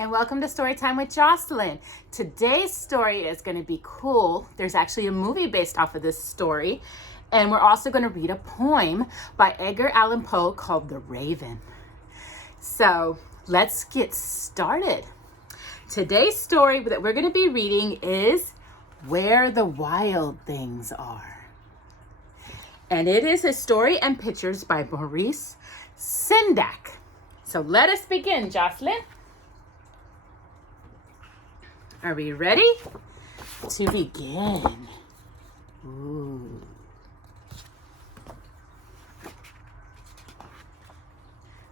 And welcome to Storytime with Jocelyn. Today's story is going to be cool. There's actually a movie based off of this story. And we're also going to read a poem by Edgar Allan Poe called The Raven. So let's get started. Today's story that we're going to be reading is Where the Wild Things Are. And it is a story and pictures by Maurice Sendak. So let us begin, Jocelyn. Are we ready to begin? Ooh.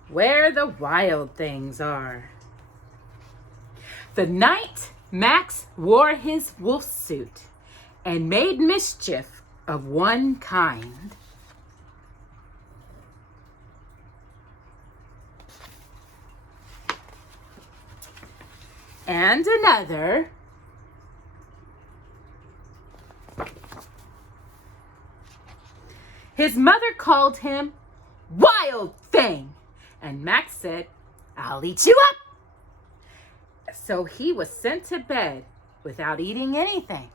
Where the Wild Things Are. The night Max wore his wolf suit and made mischief of one kind. And another. His mother called him Wild Thing, and Max said, "I'll eat you up." So he was sent to bed without eating anything.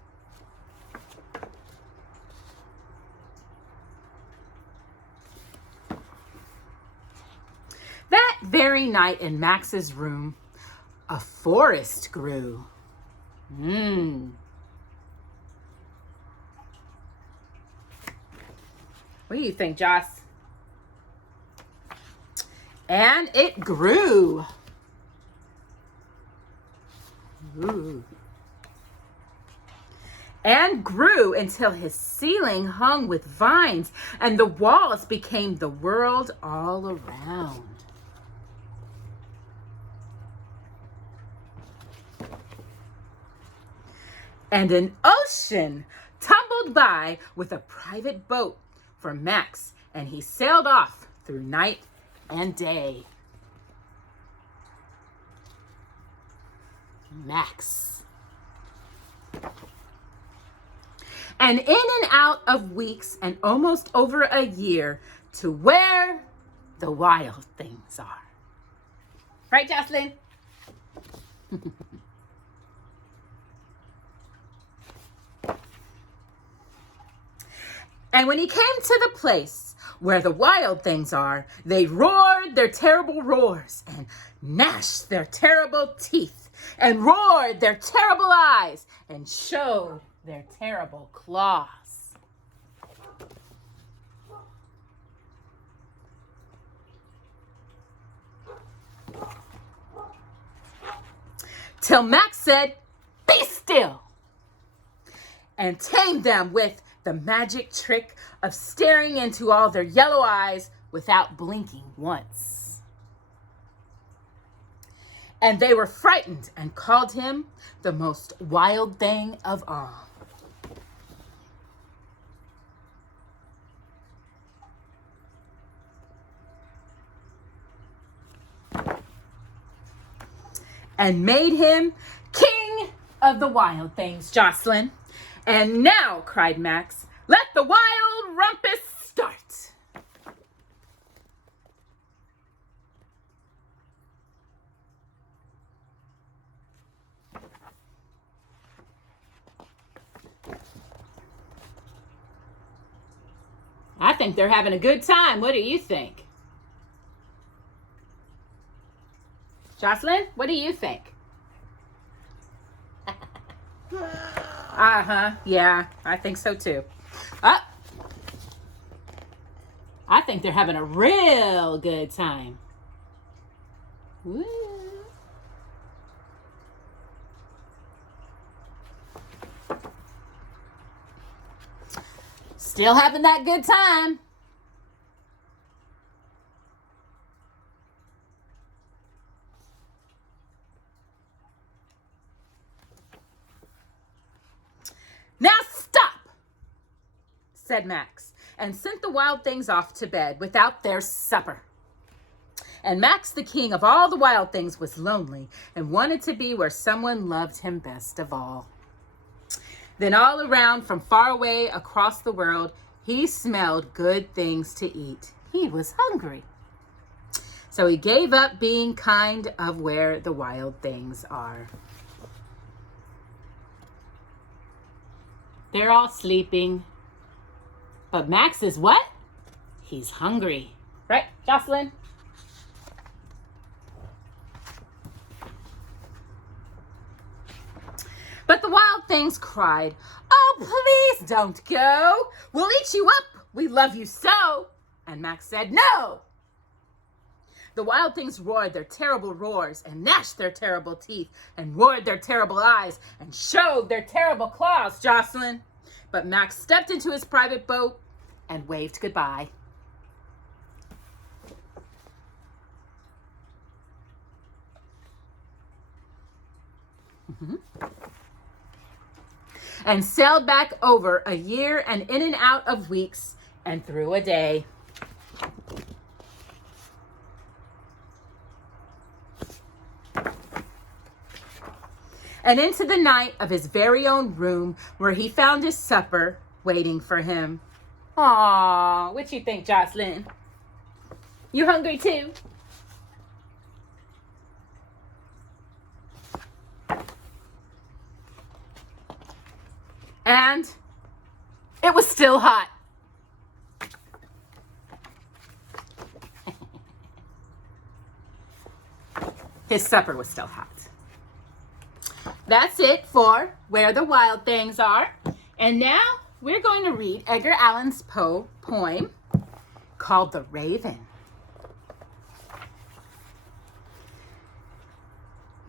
That very night in Max's room, a forest grew. What do you think, Joss? And it grew. Ooh. And grew until his ceiling hung with vines and the walls became the world all around. And an ocean tumbled by with a private boat for Max, and he sailed off through night and day. Max. And in and out of weeks and almost over a year to where the wild things are. Right, Jocelyn? And when he came to the place where the wild things are, they roared their terrible roars and gnashed their terrible teeth and roared their terrible eyes and showed their terrible claws. Till Max said, "Be still," and tamed them with the magic trick of staring into all their yellow eyes without blinking once. And they were frightened and called him the most wild thing of all. And made him king of the wild things, Jocelyn. And now, cried Max, let the wild rumpus start. I think they're having a good time. What do you think? Jocelyn, what do you think? Yeah, I think so too. I think they're having a real good time. Woo. Still having that good time. Now stop, said Max, and sent the wild things off to bed without their supper. And Max, the king of all the wild things, was lonely and wanted to be where someone loved him best of all. Then all around, from far away across the world, he smelled good things to eat. He was hungry. So he gave up being kind of where the wild things are. They're all sleeping. But Max is what? He's hungry. Right, Jocelyn? But the wild things cried, "Oh, please don't go. We'll eat you up. We love you so." And Max said, "No." The wild things roared their terrible roars and gnashed their terrible teeth and roared their terrible eyes and showed their terrible claws, Jocelyn. But Max stepped into his private boat and waved goodbye. And sailed back over a year and in and out of weeks and through a day. And into the night of his very own room where he found his supper waiting for him. Aw, what you think, Jocelyn? You hungry too? And it was still hot. His supper was still hot. That's it for Where the Wild Things Are. And now we're going to read Edgar Allan Poe poem called The Raven.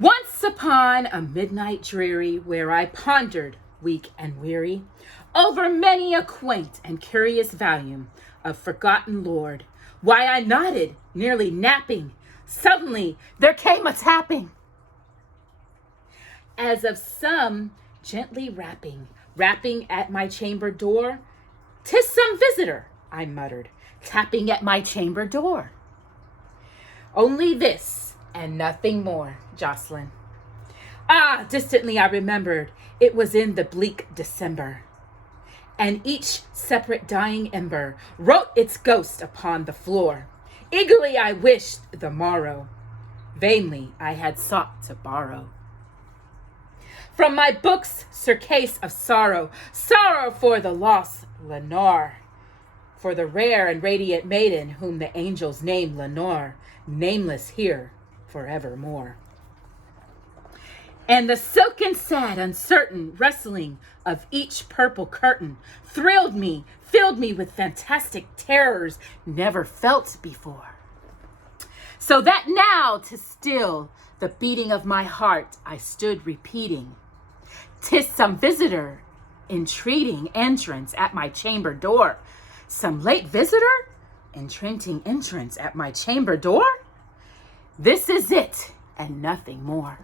Once upon a midnight dreary, where I pondered, weak and weary, over many a quaint and curious volume of forgotten lore, why I nodded, nearly napping. Suddenly there came a tapping, as of some gently rapping at my chamber door. "'Tis some visitor," I muttered, tapping at my chamber door. Only this and nothing more, Jocelyn. Ah, distantly I remembered, it was in the bleak December, and each separate dying ember wrote its ghost upon the floor. Eagerly I wished the morrow, vainly I had sought to borrow from my book's surcase of sorrow, sorrow for the lost Lenore, for the rare and radiant maiden whom the angels name Lenore, nameless here forevermore. And the silken, sad, uncertain rustling of each purple curtain thrilled me, filled me with fantastic terrors never felt before. So that now, to still the beating of my heart, I stood repeating, "'Tis some visitor entreating entrance at my chamber door. Some late visitor entreating entrance at my chamber door? This is it and nothing more."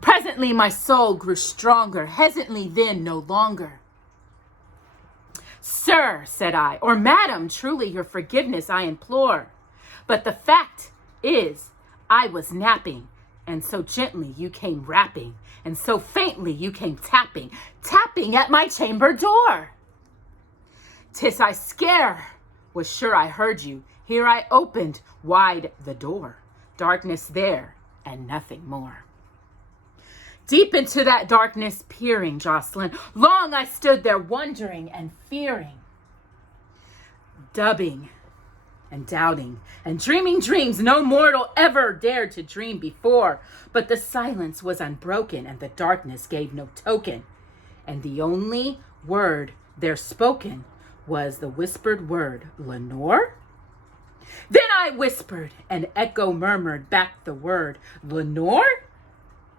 Presently my soul grew stronger, hesitantly then no longer. "Sir," said I, "or madam, truly your forgiveness I implore. But the fact is, I was napping, and so gently you came rapping, and so faintly you came tapping at my chamber door. 'Tis I scare, was sure I heard you. Here I opened wide the door. Darkness there, and nothing more. Deep into that darkness peering, Jocelyn, long I stood there wondering and fearing, dubbing and doubting and dreaming dreams no mortal ever dared to dream before. But the silence was unbroken and the darkness gave no token, and the only word there spoken was the whispered word, "Lenore?" Then I whispered, and echo murmured back the word, "Lenore?"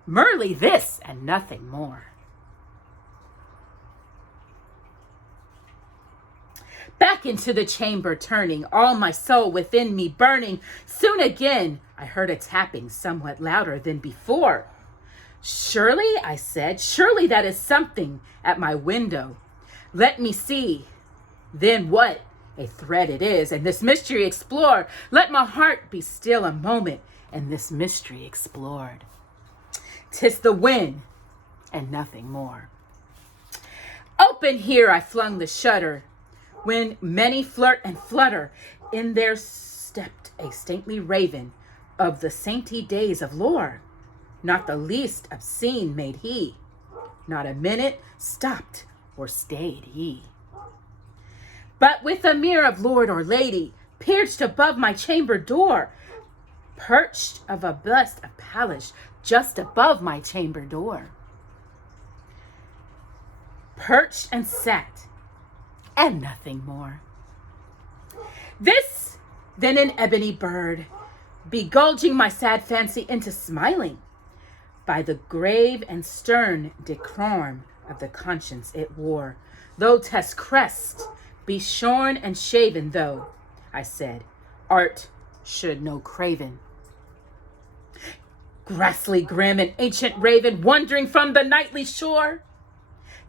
Merely this and nothing more. Back into the chamber turning, all my soul within me burning, soon again I heard a tapping somewhat louder than before. "Surely," I said, "surely that is something at my window. Let me see then what a thread it is, and this mystery explore. Let my heart be still a moment, and this mystery explored. 'Tis the wind and nothing more." Open here I flung the shutter, when many flirt and flutter in their stepped a stately raven of the sainty days of lore. Not the least obscene made he, not a minute stopped or stayed he. But with a mirror of lord or lady, perched above my chamber door, perched of a bust of palace just above my chamber door. Perched and sat, and nothing more. This, then an ebony bird, begulging my sad fancy into smiling, by the grave and stern decorum of the conscience it wore, though 'tis crest be shorn and shaven, though, I said, art should no craven. Ghastly grim and ancient raven, wandering from the nightly shore,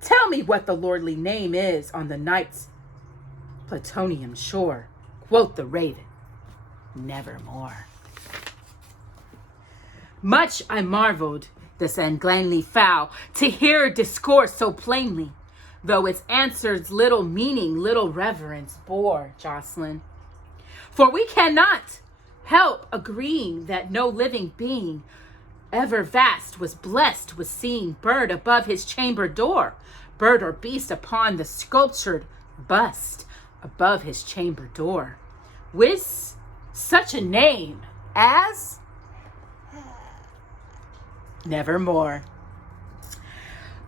tell me what the lordly name is on the night's plutonium shore. Quoth the raven, nevermore. Much I marveled this ungainly fowl to hear discourse so plainly, though its answers little meaning, little reverence bore, Jocelyn. For we cannot help agreeing that no living being ever vast was blessed with seeing bird above his chamber door, bird or beast upon the sculptured bust above his chamber door, with such a name as nevermore.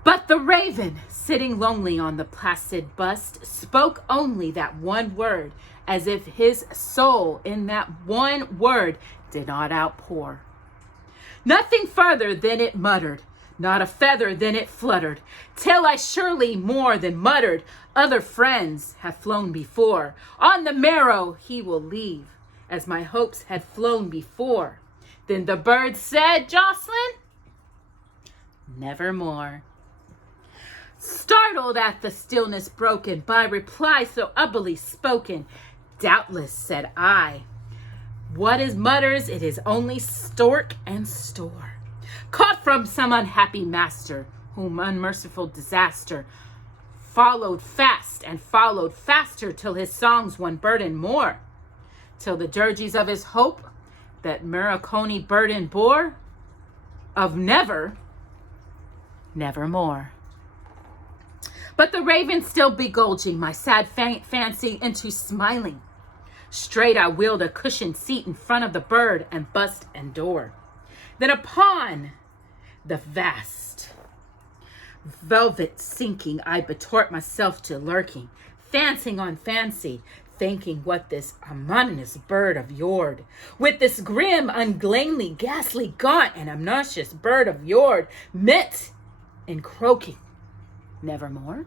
But the raven, sitting lonely on the placid bust, spoke only that one word, as if his soul in that one word did not outpour. Nothing further than it muttered, not a feather than it fluttered, till I surely more than muttered, other friends have flown before. On the marrow he will leave, as my hopes had flown before. Then the bird said, Jocelyn, nevermore. Startled at the stillness broken by reply so ubbly spoken, doubtless, said I, what is mutters, it is only stork and store, caught from some unhappy master, whom unmerciful disaster followed fast and followed faster, till his songs one burden more, till the dirges of his hope that Marconi burden bore, of nevermore. But the raven still begulging my sad fancy into smiling, straight I wheeled a cushioned seat in front of the bird and bust and door. Then upon the vast velvet sinking, I betort myself to lurking, fancying on fancy, thinking what this ominous bird of yore, with this grim, ungainly, ghastly, gaunt, and obnoxious bird of yore, meant in croaking nevermore.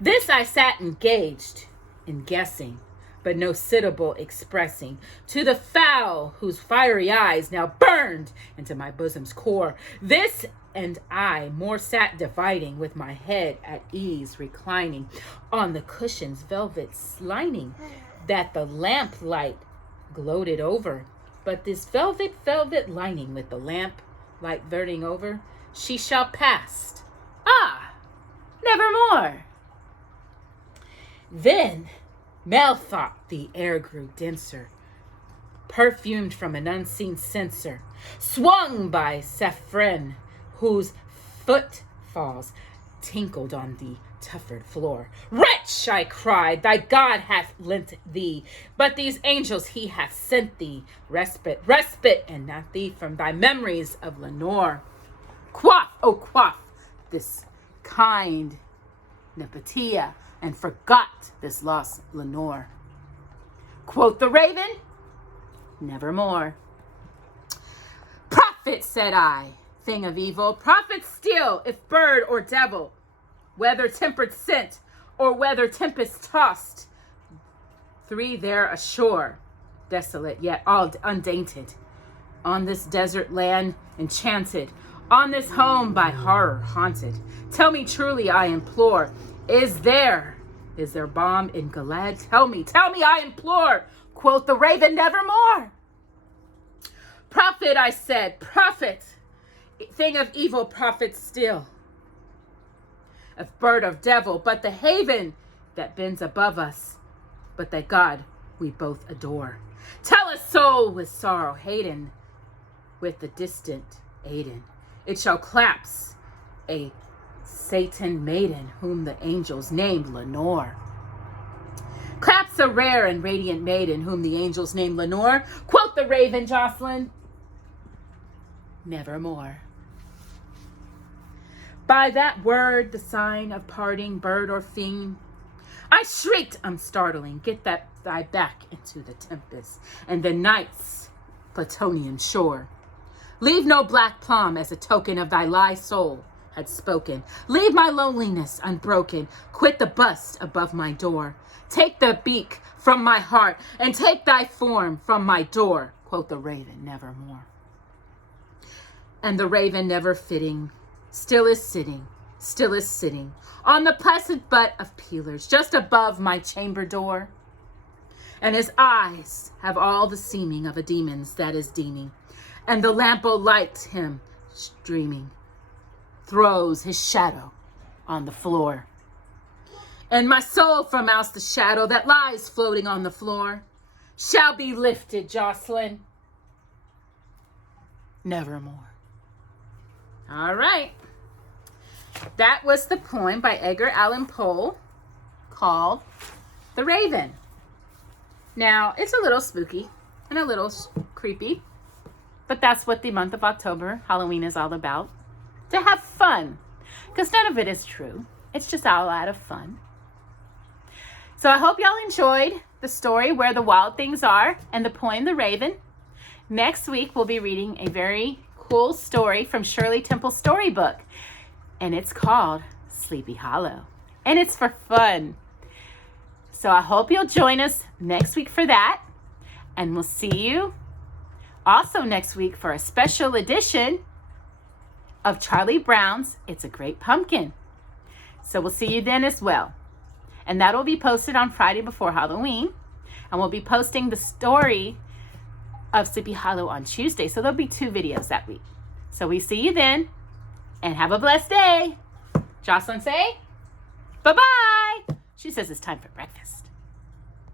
This I sat engaged in guessing, but no syllable expressing, to the fowl whose fiery eyes now burned into my bosom's core. This and I more sat dividing, with my head at ease reclining on the cushion's velvet lining, that the lamplight gloated over. But this velvet lining, with the lamp light verting over, she shall pass, nevermore. Then methought the air grew denser, perfumed from an unseen censer, swung by saffron, whose footfalls tinkled on the tuffered floor. Wretch, I cried, thy God hath lent thee, but these angels he hath sent thee, respite, and not thee from thy memories of Lenore. Quaff, oh quaff, this kind Nepetia, and forgot this lost Lenore. Quoth the raven, nevermore. Prophet, said I, thing of evil, prophet still, if bird or devil, whether tempered sent, or whether tempest tossed, three there ashore, desolate yet all undainted, on this desert land enchanted, on this home by horror haunted. Tell me truly, I implore, is there balm in Gilead? Tell me, I implore. Quoth the raven, nevermore. Prophet, I said, prophet, thing of evil, prophet still, of bird of devil, but the haven that bends above us, but that God we both adore. Tell a soul with sorrow hating, with the distant Aiden. It shall collapse a Satan maiden, whom the angels named Lenore. Claps a rare and radiant maiden, whom the angels named Lenore. Quote the raven, Jocelyn, nevermore. By that word, the sign of parting, bird or fiend, I shrieked, I'm startling, get that thy back into the tempest, and the night's Plutonian shore. Leave no black plum as a token of thy lie soul had spoken. Leave my loneliness unbroken, quit the bust above my door. Take the beak from my heart, and take thy form from my door, quote the raven, nevermore. And the raven, never fitting, still is sitting on the placid butt of peelers just above my chamber door. And his eyes have all the seeming of a demon's that is deeming, and the lampo light him streaming throws his shadow on the floor. And my soul from out the shadow that lies floating on the floor shall be lifted, Jocelyn, nevermore. All right. That was the poem by Edgar Allan Poe called The Raven. Now, it's a little spooky and a little creepy, but that's what the month of October, Halloween, is all about. To have fun, because none of it is true. It's just all out of fun. So I hope y'all enjoyed the story Where the Wild Things Are and the poem The Raven. Next week, we'll be reading a very cool story from Shirley Temple's storybook, and it's called Sleepy Hollow, and it's for fun. So I hope you'll join us next week for that, and we'll see you also next week for a special edition of Charlie Brown's It's a Great Pumpkin. So we'll see you then as well. And that will be posted on Friday before Halloween. And we'll be posting the story of Sleepy Hollow on Tuesday. So there'll be 2 videos that week. So we see you then. And have a blessed day. Jocelyn, say bye-bye. She says it's time for breakfast.